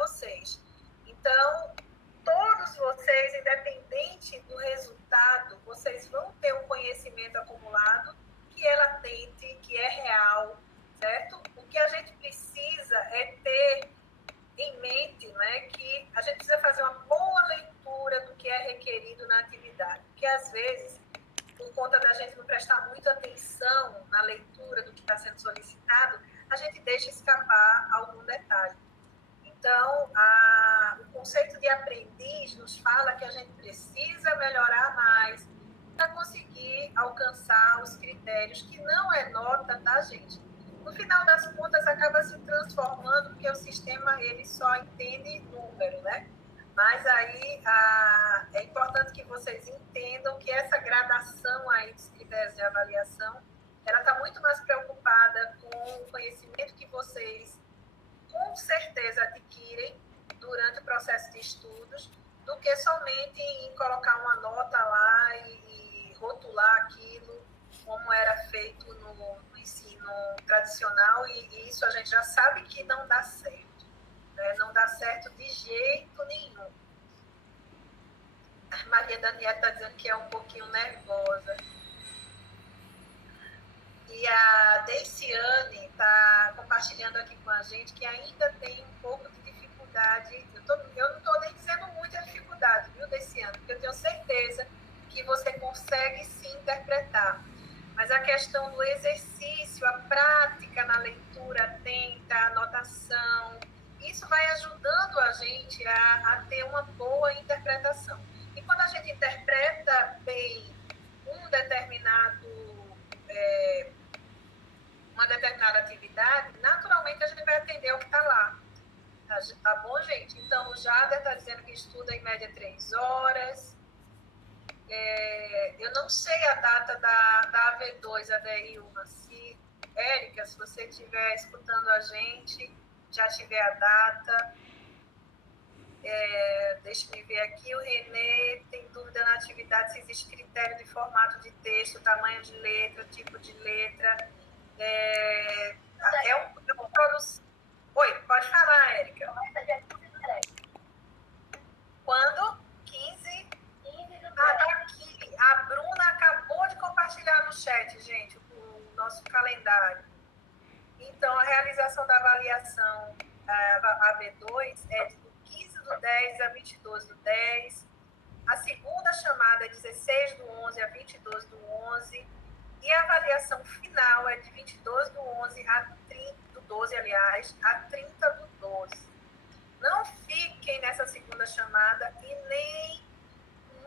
vocês. Então, todos vocês, independente do resultado, vocês vão ter um conhecimento acumulado que é latente, que é real, certo? O que a gente precisa é ter em mente, né, que a gente precisa fazer uma boa leitura do que é requerido na atividade, porque às vezes, por conta da gente não prestar muita atenção na leitura do que está sendo solicitado, a gente deixa escapar algum detalhe. Então, o conceito de aprendiz nos fala que a gente precisa melhorar mais para conseguir alcançar os critérios, que não é nota, tá, gente? No final das contas, acaba se transformando, porque o sistema ele só entende número, né? Mas aí é importante que vocês entendam que essa gradação aí dos critérios de avaliação, ela está muito mais preocupada com o conhecimento que vocês com certeza adquirem durante o processo de estudos, do que somente em colocar uma nota lá e rotular aquilo como era feito no ensino tradicional, e isso a gente já sabe que não dá certo, né? Não dá certo de jeito nenhum. A Maria Daniela está dizendo que é um pouquinho nervosa. E a Deiciane está compartilhando aqui com a gente que ainda tem um pouco de dificuldade. Eu não estou nem dizendo muita dificuldade, viu, Deiciane? Porque eu tenho certeza que você consegue se interpretar. Mas a questão do exercício, a prática na leitura atenta, a anotação, isso vai ajudando a gente a ter uma boa interpretação. E quando a gente interpreta bem uma determinada atividade, naturalmente a gente vai atender o que está lá. Tá bom, gente? Então, o Jader está dizendo que estuda em média 3 horas. Eu não sei a data da AV2, a DI1. Se, Érica, se você estiver escutando a gente, já tiver a data. Deixa-me ver aqui. O Renê tem dúvida na atividade se existe critério de formato de texto, tamanho de letra, tipo de letra. Oi, pode falar, Érica. Quando? 15? Tá aqui. A Bruna acabou de compartilhar no chat, gente, o nosso calendário. Então, a realização da avaliação AV2 é de 15/10 a 22/10. A segunda chamada é 16/11 a 22/11. E a avaliação final é de 22/11 a 30/12, aliás, a 30/12. Não fiquem nessa segunda chamada e nem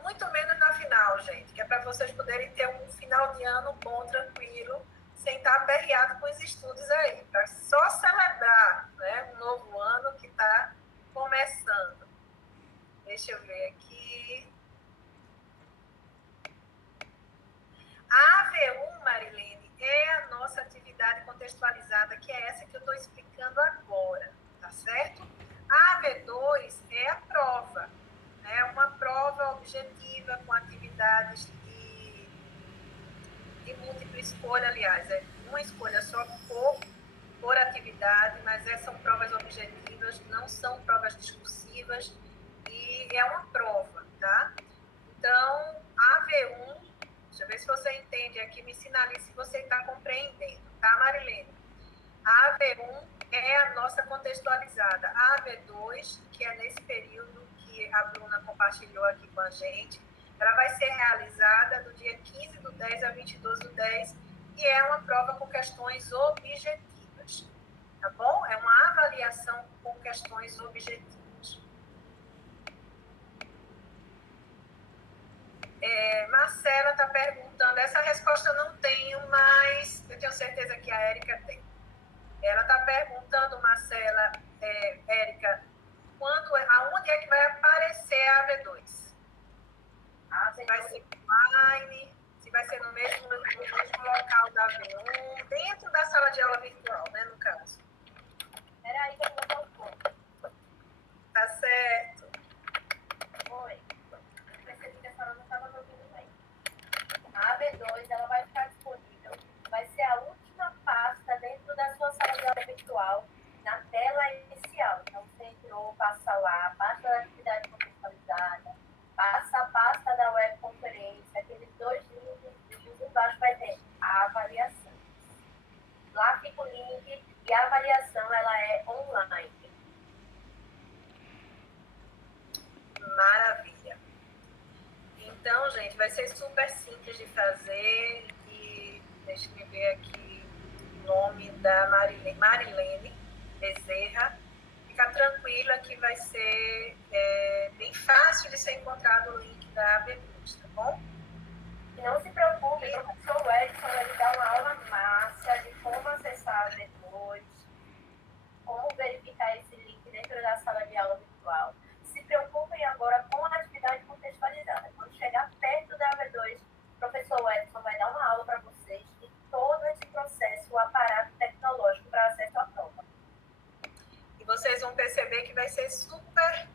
muito menos na final, gente, que é para vocês poderem ter um final de ano bom, tranquilo, sem estar aperreado com os estudos aí, para só celebrar, né, um novo ano que está começando. Deixa eu ver aqui. A AV1, Marilene, é a nossa atividade contextualizada, que é essa que eu estou explicando agora, tá certo? A AV2 é a prova, né? Uma prova objetiva com atividades de múltipla escolha, aliás, é uma escolha só por atividade, mas são provas objetivas, não são provas discursivas, e é uma prova, tá? Então, a AV1, deixa eu ver se você entende aqui, me sinalize se você está compreendendo, tá, Marilene? A AV1 é a nossa contextualizada. A AV2, que é nesse período que a Bruna compartilhou aqui com a gente, ela vai ser realizada do dia 15/10 a 22/10 e é uma prova com questões objetivas, tá bom? É uma avaliação com questões objetivas. Marcela está perguntando, essa resposta eu não tenho, mas eu tenho certeza que a Érica tem. Ela está perguntando, Marcela, Érica, aonde é que vai aparecer a AV2? Se vai ser online, se vai ser no mesmo local da AV1, dentro da sala de aula virtual, né, no caso. Peraí que eu vou botar o ponto. Tá certo. Oi. Percebi que a senhora não estava me ouvindo bem. A AV2, ela vai ficar disponível, vai ser a última pasta dentro da sua sala de aula virtual, na tela inicial. Então, você entrou, passa lá a pasta da atividade contextualizada, passa a pasta da webconferência, aqueles 2 links, embaixo vai ter a avaliação. Lá fica o link e a avaliação ela é online. Maravilha. Então, gente, vai ser super simples de fazer e deixa eu ver aqui o nome da Marilene Bezerra. Fica tranquila que vai ser bem fácil de ser encontrado o link da AB2, tá bom? E não se preocupe, o professor Edson vai dar uma aula massa de como acessar a AB2, como verificar esse link dentro da sala de aula virtual. Se preocupem agora com a atividade contextualizada. Quando chegar perto da AB2, o professor Edson vai dar uma aula para vocês de todo esse processo, o aparato tecnológico para acesso à prova. E vocês vão perceber que vai ser super,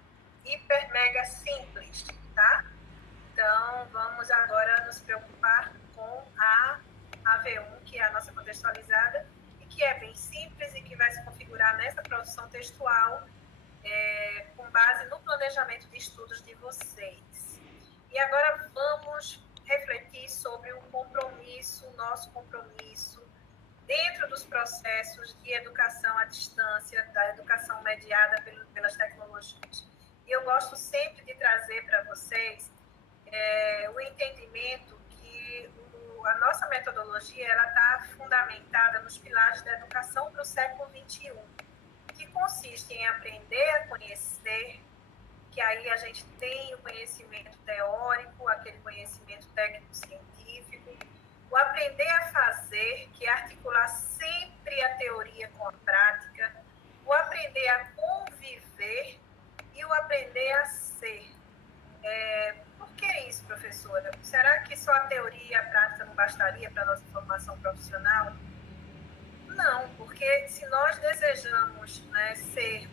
hiper, mega simples, tá? Então, vamos agora nos preocupar com a AV1, que é a nossa contextualizada, e que é bem simples e que vai se configurar nessa produção textual com base no planejamento de estudos de vocês. E agora vamos refletir sobre o compromisso, o nosso compromisso, dentro dos processos de educação à distância, da educação mediada pelas tecnologias. E eu gosto sempre de trazer para vocês o entendimento que a nossa metodologia está fundamentada nos pilares da educação para o século XXI, que consiste em aprender a conhecer, que aí a gente tem o conhecimento teórico, aquele conhecimento técnico-científico, o aprender a fazer, que é articular sempre a teoria com a prática, o aprender a conviver e o aprender a ser. Por que isso, professora? Será que só a teoria e a prática não bastaria para a nossa formação profissional? Não, porque se nós desejamos, né, ser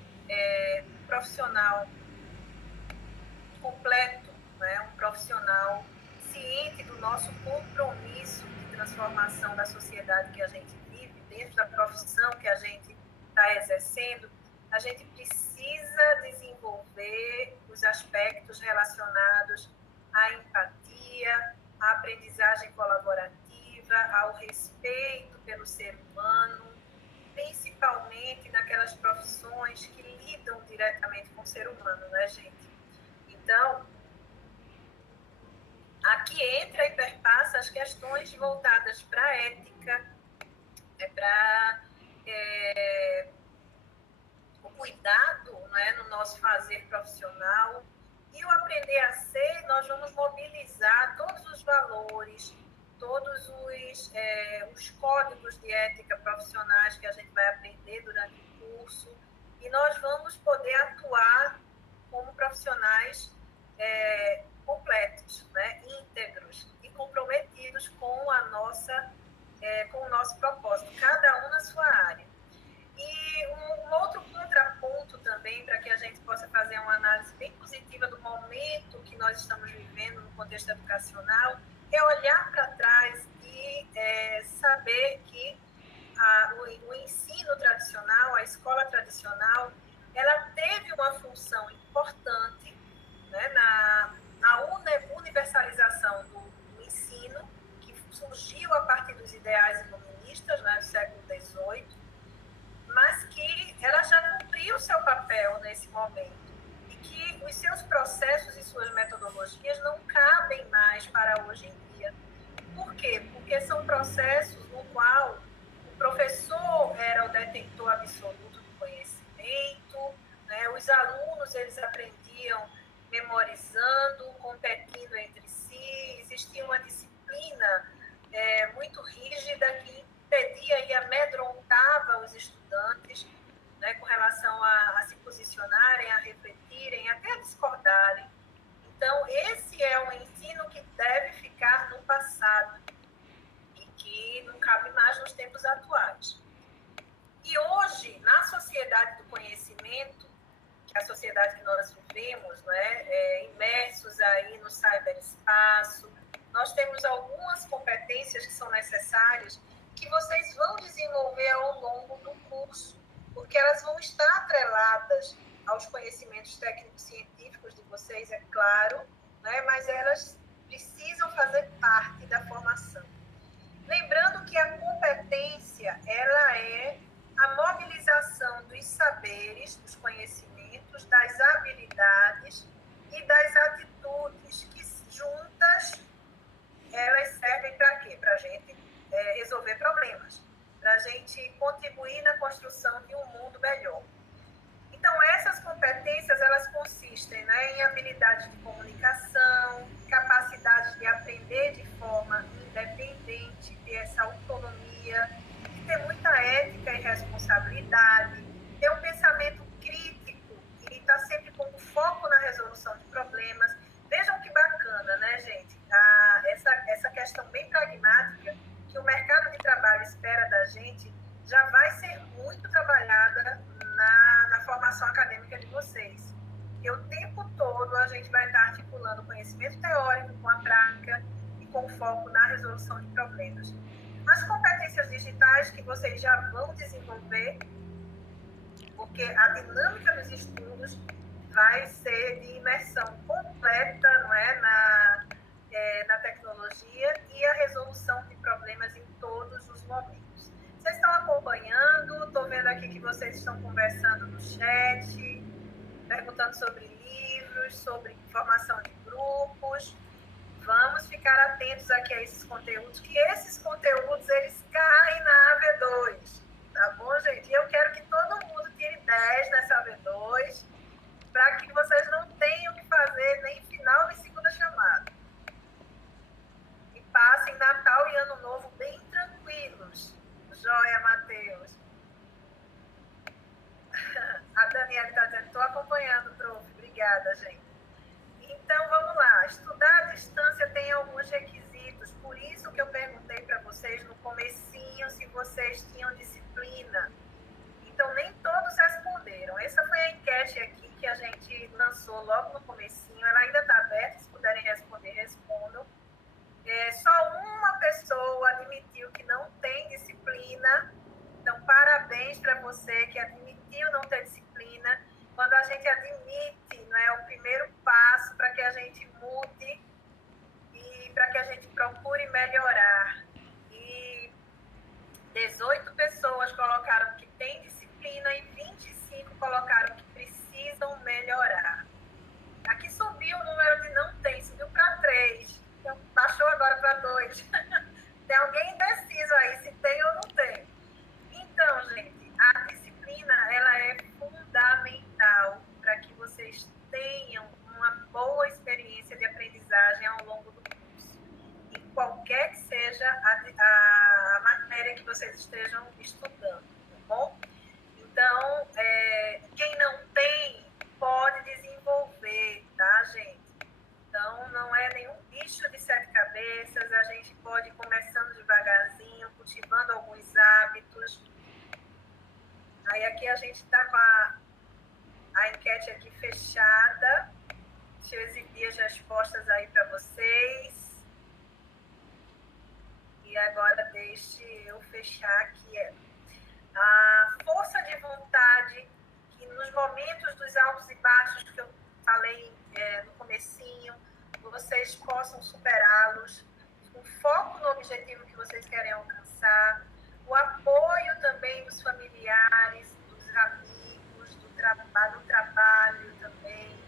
profissional completo, né, um profissional ciente do nosso compromisso de transformação da sociedade que a gente vive, dentro da profissão que a gente está exercendo, a gente precisa desenvolver os aspectos relacionados à empatia, à aprendizagem colaborativa, ao respeito pelo ser humano, principalmente naquelas profissões que lidam diretamente com o ser humano, né, gente? Então, aqui entra e perpassa as questões voltadas para a ética, para o cuidado, né, no nosso fazer profissional. E o aprender a ser, nós vamos mobilizar todos os valores, todos os códigos de ética profissionais que a gente vai aprender durante o curso, e nós vamos poder atuar como profissionais completos, né, íntegros e comprometidos com com o nosso propósito, cada um na sua área. E um outro contraponto também, para que a gente possa fazer uma análise bem positiva do momento que nós estamos vivendo no contexto educacional, é olhar para trás e saber que o ensino tradicional, a escola tradicional, ela teve uma função importante, né, na universalização do ensino, que surgiu a partir dos ideais iluministas, né, do século XVIII, mas que ela já cumpriu o seu papel nesse momento e que os seus processos e suas metodologias não cabem mais para hoje em dia. Por quê? Porque são processos no qual o professor era o detentor absoluto do conhecimento, né? Os alunos eles aprendiam memorizando, competindo entre si, existia uma disciplina muito rígida que impedia e amedrontava os estudantes, né, com relação a se posicionarem, a refletirem, até a discordarem. Então, esse é um ensino que deve ficar no passado e que não cabe mais nos tempos atuais. E hoje, na sociedade do conhecimento, que é a sociedade que nós vivemos, né, imersos aí no cyberespaço, nós temos algumas competências que são necessárias que vocês vão desenvolver ao longo do curso, porque elas vão estar atreladas aos conhecimentos técnicos científicos de vocês, é claro, né? Mas elas precisam fazer parte da formação. Lembrando que a competência, ela é a mobilização dos saberes, dos conhecimentos, das habilidades e das atitudes que juntas elas servem para quê? Para a gente resolver problemas, para a gente contribuir na construção de um mundo melhor. Então, essas competências, elas consistem, né, em habilidades de comunicação, capacidade de aprender de forma independente, ter essa autonomia, de ter muita ética e responsabilidade, ter um pensamento crítico e estar sempre com foco na resolução de problemas. Vejam que bacana, né, gente? Essa questão bem pragmática que o mercado de trabalho espera da gente já vai ser muito trabalhada na formação acadêmica de vocês. E o tempo todo a gente vai estar articulando o conhecimento teórico com a prática e com foco na resolução de problemas. As competências digitais que vocês já vão desenvolver, porque a dinâmica dos estudos vai ser de imersão completa, não é, na tecnologia e a resolução de problemas em todos os momentos. Vocês estão acompanhando? Estou vendo aqui que vocês estão conversando no chat, perguntando sobre livros, sobre formação de grupos. Vamos ficar atentos aqui a esses conteúdos, que esses conteúdos, eles caem na AV2, tá bom, gente? E eu quero que todo mundo tire 10 nessa AV2, para que vocês não tenham que fazer nem final nem segunda chamada. E passem Natal e Ano Novo bem tranquilos. Joia, Matheus. A Daniela está dizendo, estou acompanhando, prof. Obrigada, gente. Então, vamos lá. Estudar à distância tem alguns requisitos. Por isso que eu perguntei para vocês no comecinho se vocês tinham disciplina. Então, nem todos responderam. Essa foi a enquete aqui que a gente lançou logo no comecinho. Ela ainda está aberta, se puderem responder, respondam. Só uma pessoa admitiu que não tem disciplina. Então, parabéns para você que admitiu não ter disciplina. Quando a gente admite, não é o primeiro passo para que a gente mude e para que a gente procure melhorar. E 18 pessoas colocaram que tem disciplina e 25 colocaram que precisam melhorar. Aqui subiu o número de não tem, subiu para 3. Então, baixou agora para 2. Tem alguém indeciso aí se tem ou não tem. Então, gente, a disciplina, ela é fundamental para que vocês tenham uma boa experiência de aprendizagem ao longo do curso. E qualquer que seja a matéria que vocês estejam estudando, tá bom? Então, quem não tem, pode desenvolver, tá, gente? Então, não é nenhum bicho de 7 cabeças, a gente pode ir começando devagarzinho, cultivando alguns hábitos. Aí aqui a gente está com a enquete aqui fechada. Deixa eu exibir as respostas aí para vocês. E agora deixe eu fechar aqui. A força de vontade, que nos momentos dos altos e baixos que eu falei no comecinho, vocês possam superá-los, com foco no objetivo que vocês querem alcançar, o apoio também dos familiares, dos amigos, do trabalho também,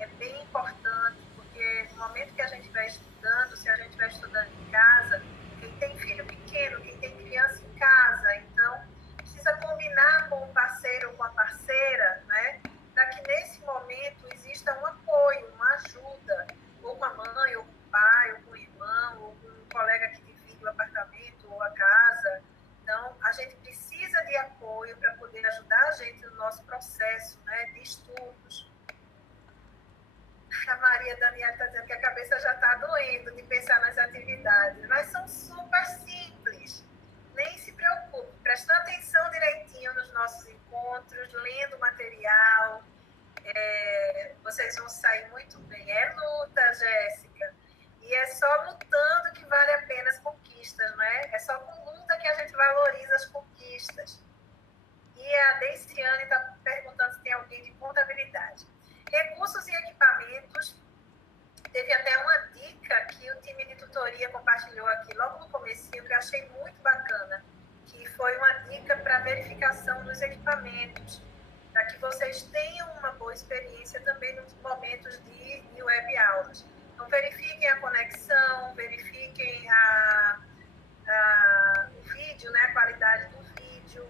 é bem importante, porque no momento que a gente vai estudando, se a gente vai estudando em casa, quem tem filho pequeno, quem tem criança em casa, então precisa combinar com o parceiro ou com a parceira, né, para que nesse momento exista um apoio, uma ajuda, ou com a mãe, ou com o pai, ou com o irmão, ou com um colega que divide o apartamento ou a casa. Então, a gente precisa de apoio para poder ajudar a gente no nosso processo, né, de estudos. A Maria Daniela está dizendo que a cabeça já está doendo de pensar nas atividades, mas são super simples. Nem se preocupe, prestando atenção direitinho nos nossos encontros, lendo material, vocês vão sair muito bem. É luta, Jéssica, e é só lutando que vale a pena as conquistas, não é? É só com luta que a gente valoriza as conquistas. E a Deiciane está perguntando se tem alguém de contabilidade Recursos e equipamentos. Teve até uma dica que o time de tutoria compartilhou aqui logo no comecinho, que eu achei muito bacana, que foi uma dica para verificação dos equipamentos, para que vocês tenham uma boa experiência também nos momentos de web aulas. Então, verifiquem a conexão, verifiquem o vídeo, né, a qualidade do vídeo,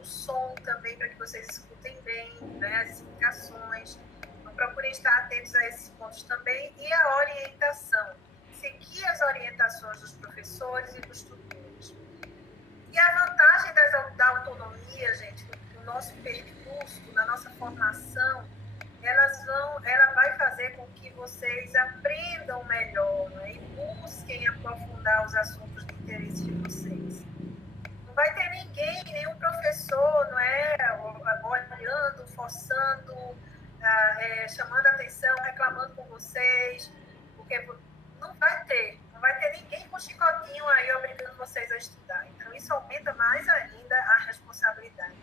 o som também, para que vocês escutem bem, né, as explicações. Então, procurem estar atentos a esses pontos também. E a orientação. Seguir as orientações dos professores e dos tutores. E a vantagem da autonomia, gente, no nosso percurso, na nossa formação, ela vai fazer com que vocês aprendam melhor, né, e busquem aprofundar os assuntos de interesse de vocês. Não vai ter ninguém, nenhum professor, não é, olhando, forçando, chamando a atenção, reclamando com vocês, porque não vai ter ninguém com chicotinho aí obrigando vocês a estudar. Então, isso aumenta mais ainda a responsabilidade.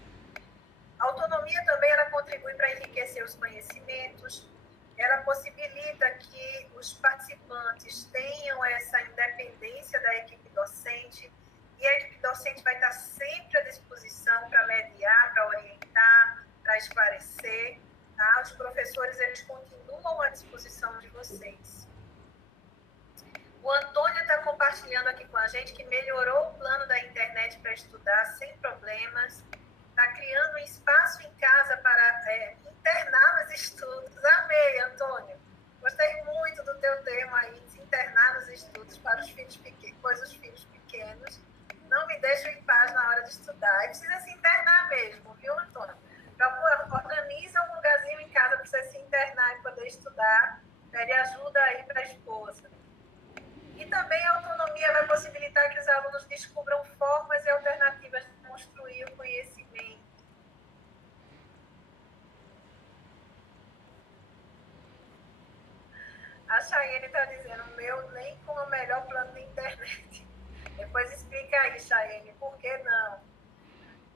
A autonomia também, ela contribui para enriquecer os conhecimentos, ela possibilita que os participantes tenham essa independência da equipe docente, e a equipe docente vai estar sempre à disposição para mediar, para orientar, para esclarecer. Tá? Os professores, eles continuam à disposição de vocês. O Antônio está compartilhando aqui com a gente que melhorou o plano da internet para estudar sem problemas. Está criando um espaço em casa para internar nos estudos. Amei, Antônio. Gostei muito do teu tema aí, de internar nos estudos para os filhos pequenos, pois os filhos pequenos não me deixam em paz na hora de estudar. E precisa se internar mesmo, viu, Antônio? Organiza um lugarzinho em casa para você se internar e poder estudar. Pede ajuda aí para a esposa. E também a autonomia vai possibilitar que os alunos descubram formas e alternativas de construir o conhecimento. A Chayenne está dizendo, o meu nem com o melhor plano de internet. Depois explica aí, Chayenne, por que não?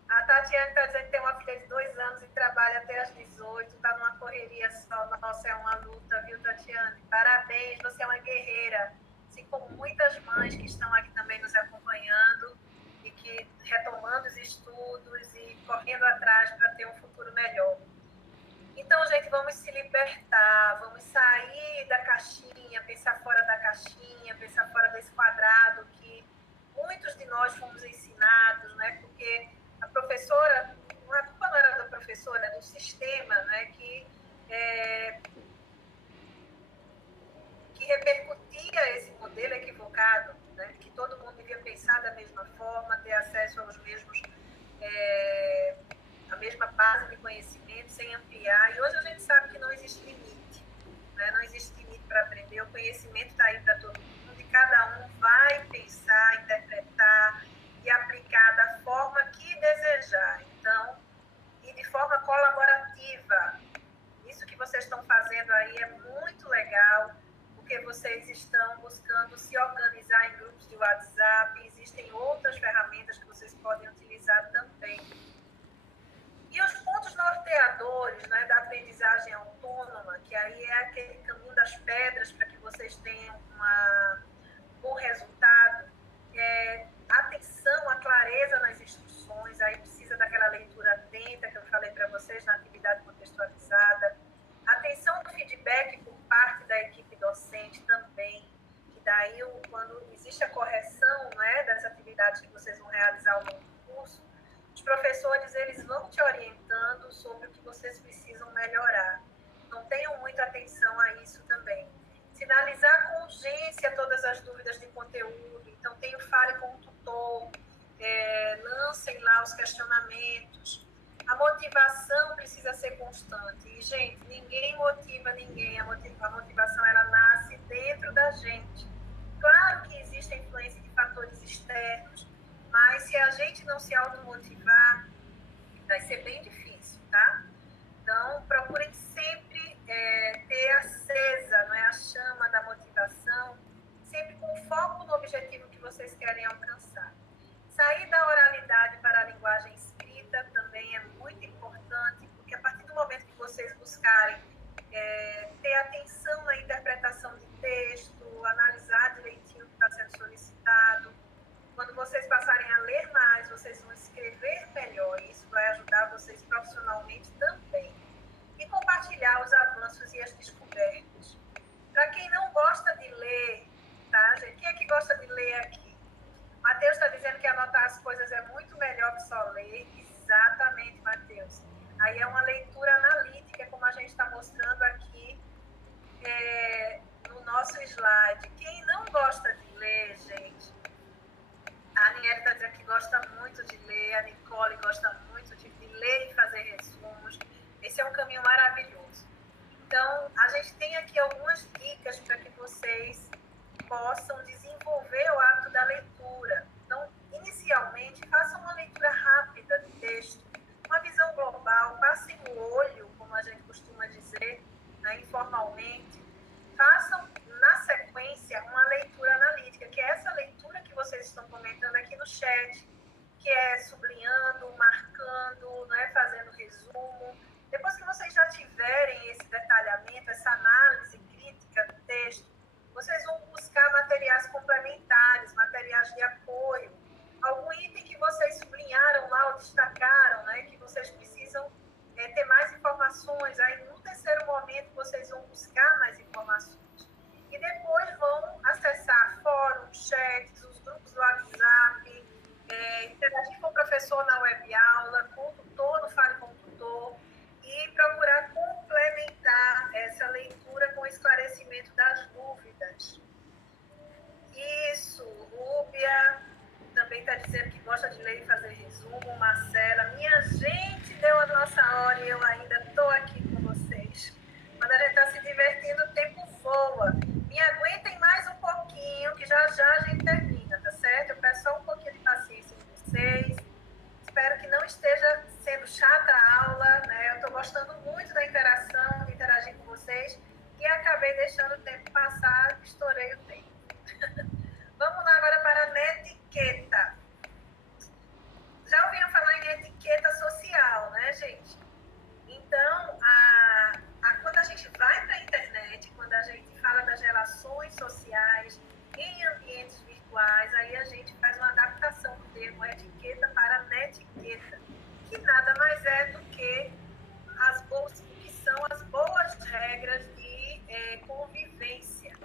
A Tatiane está dizendo que tem uma filha de 2 anos e trabalha até às 18, está numa correria só. Nossa, é uma luta, viu, Tatiane? Parabéns, você é uma guerreira. Assim como muitas mães que estão aqui também nos acompanhando e que retomando os estudos e correndo atrás para ter um futuro melhor. Então, gente, vamos se libertar, vamos sair da caixinha, pensar fora da caixinha, pensar fora desse quadrado que muitos de nós fomos ensinados, né? Porque a professora, a culpa não era da professora, era do sistema, né? Que repercutia esse modelo equivocado, né? Que todo mundo devia pensar da mesma forma, ter acesso aos mesmos, a mesma base de conhecimento, sem ampliar. E hoje a gente sabe que não existe limite, né? Não existe limite para aprender, o conhecimento está aí para todo mundo e cada um vai pensar, interpretar e aplicar da forma que desejar. Então, e de forma colaborativa. Isso que vocês estão fazendo aí é muito legal, porque vocês estão buscando se organizar em grupos de WhatsApp, existem outras ferramentas que vocês podem utilizar também. E os pontos norteadores, né, da aprendizagem autônoma, que aí é aquele caminho das pedras para que vocês tenham um bom resultado, atenção, a clareza nas instruções, aí precisa daquela leitura atenta que eu falei para vocês na atividade contextualizada, atenção do feedback por parte da equipe docente também, que daí quando existe a correção, né, das atividades que vocês vão realizar ao longo do curso, os professores, eles vão te orientando sobre o que vocês precisam melhorar. Então, tenham muita atenção a isso também. Sinalizar com urgência todas as dúvidas de conteúdo. Então, fale com o tutor, lancem lá os questionamentos. A motivação precisa ser constante. E, gente, ninguém motiva ninguém. A motivação, ela nasce dentro da gente. Claro que existe a influência de fatores externos, mas se a gente não se automotivar, vai ser bem difícil, tá? Então, procurem sempre ter acesa, não é, a chama da motivação, sempre com foco no objetivo que vocês querem alcançar. Sair da oralidade para a linguagem escrita também é muito importante, porque a partir do momento que vocês buscarem ter atenção na interpretação de texto, analisar direitinho o que está sendo solicitado. Quando vocês passarem a ler mais, vocês vão escrever melhor, e isso vai ajudar vocês profissionalmente também. E compartilhar os avanços e as descobertas. Para quem não gosta de ler, tá, gente? Quem é que gosta de ler aqui? Matheus está dizendo que anotar as coisas é muito melhor que só ler. Exatamente, Matheus. Aí é uma leitura analítica, como a gente está mostrando aqui no nosso slide. Quem não gosta de ler, gente, a Aniele está dizendo que gosta muito de ler, a Nicole gosta muito de ler e fazer resumos. Esse é um caminho maravilhoso. Então, a gente tem aqui algumas dicas para que vocês possam desenvolver o hábito da leitura. Então, inicialmente, façam uma leitura rápida do texto, uma visão global, passem o olho, como a gente costuma dizer, né, informalmente. Façam, na sequência, uma leitura analítica, que é essa leitura que vocês estão comentando aqui no chat, que é sublinhando, marcando, né, fazendo resumo. Depois que vocês já tiverem esse detalhamento, essa análise crítica do texto, vocês vão buscar materiais complementares, materiais de apoio, algum item que vocês sublinharam lá ou destacaram, né, que vocês precisam ter mais informações. Aí, no terceiro momento, vocês vão buscar mais informações. E depois vão acessar fóruns, chats, os grupos do WhatsApp, interagir com o professor na web aula, com o tutor no Fale com o Tutor, e procurar complementar essa leitura com o esclarecimento das dúvidas. Isso, Rúbia também está dizendo que gosta de ler e fazer resumo. Marcela, minha gente, deu a nossa hora e eu ainda estou aqui com vocês. Quando a gente está se divertindo, o tempo voa. Me aguentem mais um pouquinho, que já já a gente termina, tá certo? Eu peço só um pouquinho de paciência de vocês. Espero que não esteja sendo chata a aula, né? Eu estou gostando muito da interação, de interagir com vocês, e acabei deixando o tempo passar, estourei o tempo. Vamos lá agora para a netiqueta. Já ouviram falar em etiqueta social, né, gente? Então, quando a gente vai para a internet, quando a gente fala das relações sociais em ambientes virtuais, aí a gente faz uma adaptação do termo etiqueta para netiqueta, que nada mais é do que são as boas regras de convivência.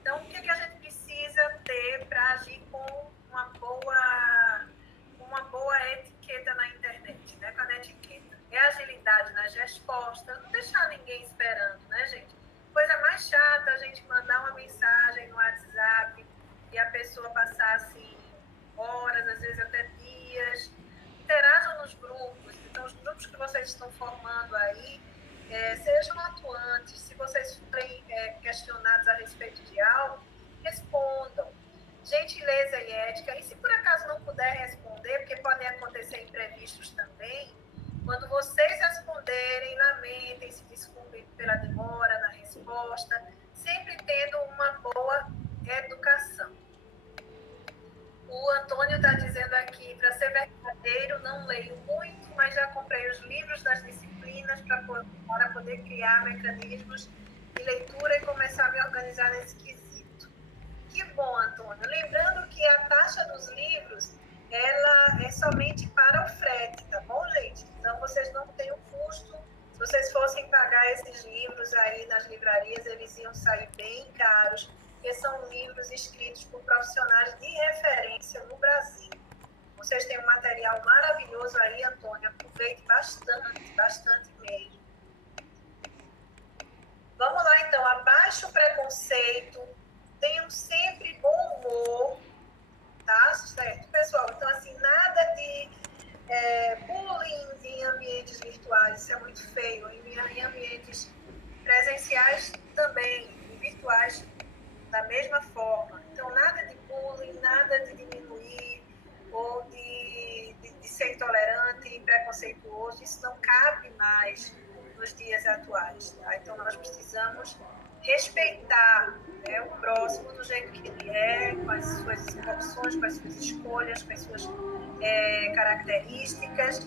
Então, o que a gente precisa ter para agir com uma boa etiqueta na internet, né? Com a etiqueta. É agilidade nas respostas, não deixar ninguém esperando, né, gente? Coisa mais chata a gente mandar uma mensagem no WhatsApp e a pessoa passar, assim, horas, às vezes até dias. Interajam nos grupos. Então, os grupos que vocês estão formando aí, sejam atuantes. Se vocês forem questionados a respeito de algo, respondam. Gentileza e ética. E se por acaso não puder responder, porque podem acontecer imprevistos também, quando vocês responderem, lamentem, se desculpem pela demora na resposta, sempre tendo uma boa educação. O Antônio está dizendo aqui, para ser verdadeiro, não leio muito, mas já comprei os livros das disciplinas para poder criar mecanismos de leitura e começar a me organizar nesse quesito. Que bom, Antônio. Lembrando que a taxa dos livros, ela é somente para o frete, tá bom, gente? Então, vocês não têm o custo. Se vocês fossem pagar esses livros aí nas livrarias, eles iam sair bem caros, porque são livros escritos por profissionais de referência no Brasil. Vocês têm um material maravilhoso aí, Antônio. Aproveite bastante mesmo. Vamos lá, então. Abaixe o preconceito. Tenham sempre bom humor. Tá? Certo, pessoal? Então, assim, nada de bullying em ambientes virtuais. Isso é muito feio. Em ambientes presenciais também, e virtuais da mesma forma. Então, nada de bullying, nada de diminuir ou de ser intolerante e preconceituoso. Isso não cabe mais nos dias atuais. Tá? Então, nós precisamos respeitar, né, o próximo do jeito que ele é, com as suas opções, com as suas escolhas, com as suas características.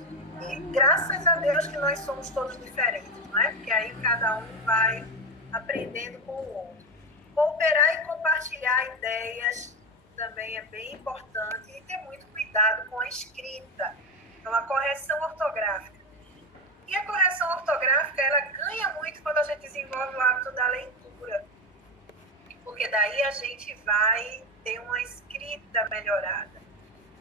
E graças a Deus que nós somos todos diferentes. não é? Porque aí cada um vai aprendendo com o outro. Cooperar e compartilhar ideias também é bem importante e ter muito cuidado com a escrita. Então, a correção ortográfica. E a correção ortográfica, ela ganha muito quando a gente desenvolve o hábito da leitura, porque daí a gente vai ter uma escrita melhorada.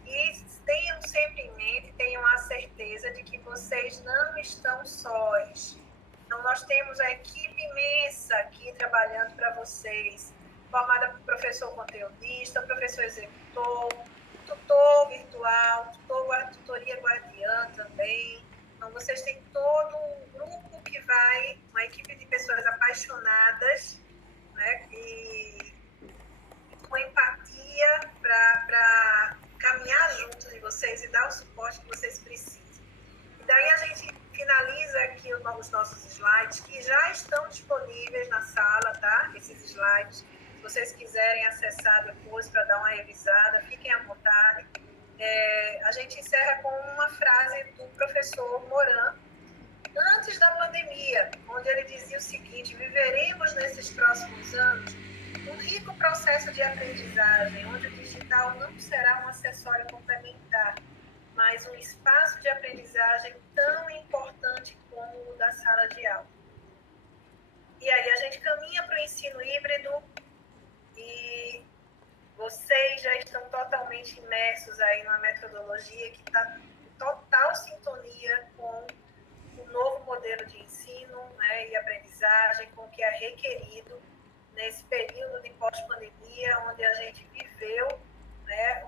E tenham sempre em mente, tenham a certeza de que vocês não estão sós. Então, nós temos a equipe imensa aqui trabalhando para vocês, formada por professor conteudista, professor executor, tutor virtual, tutoria guardiã também. Então, vocês têm todo um grupo que vai, uma equipe de pessoas apaixonadas, né, e com empatia para caminhar junto de vocês e dar o suporte que vocês precisam. E daí a gente finaliza aqui os nossos slides, que já estão disponíveis na sala, tá? Esses slides. Se vocês quiserem acessar depois para dar uma revisada, fiquem à vontade. A gente encerra com uma frase do professor Moran, antes da pandemia, onde ele dizia o seguinte: viveremos nesses próximos anos um rico processo de aprendizagem, onde o digital não será um acessório complementar, mas um espaço de aprendizagem tão importante como o da sala de aula. E aí a gente caminha para o ensino híbrido e vocês já estão totalmente imersos aí numa metodologia que está em total sintonia com o novo modelo de ensino, né, e aprendizagem, com o que é requerido nesse período de pós-pandemia, onde a gente viveu, né,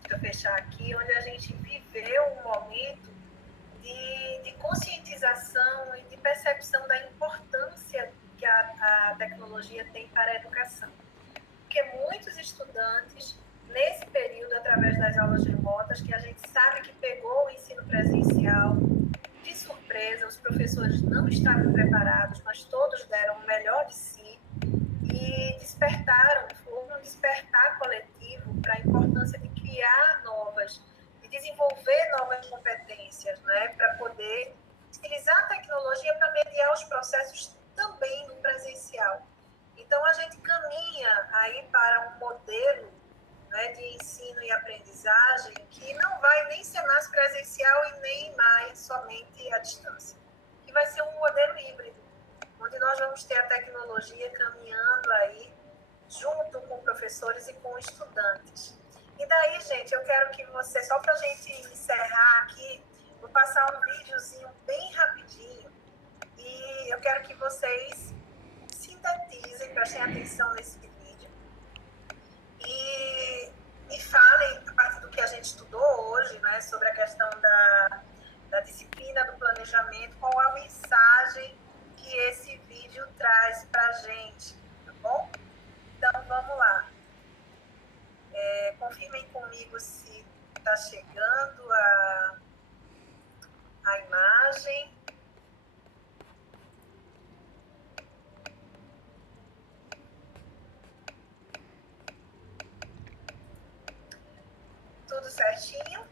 deixa eu fechar aqui, onde a gente viveu um momento de conscientização e de percepção da importância que a tecnologia tem para a educação. Porque muitos estudantes, nesse período, através das aulas remotas, que a gente sabe que pegou o ensino presencial de surpresa, os professores não estavam preparados, mas todos deram o melhor de si e despertaram, foram um despertar coletivo para a importância de criar novas, de desenvolver novas competências, né, para poder utilizar a tecnologia para mediar os processos também no presencial. Então, a gente caminha aí para um modelo, né, de ensino e aprendizagem que não vai nem ser mais presencial e nem mais somente à distância, que vai ser um modelo híbrido, onde nós vamos ter a tecnologia caminhando aí junto com professores e com estudantes. E daí, gente, eu quero que você, só para a gente encerrar aqui, vou passar um videozinho bem rapidinho e eu quero que vocês sintetizem, prestem atenção nesse vídeo e me falem, a partir do que a gente estudou hoje, né, sobre a questão da disciplina do planejamento, qual a mensagem que esse vídeo traz para a gente, tá bom? Então, vamos lá. Confirmem comigo se está chegando a imagem. Tudo certinho?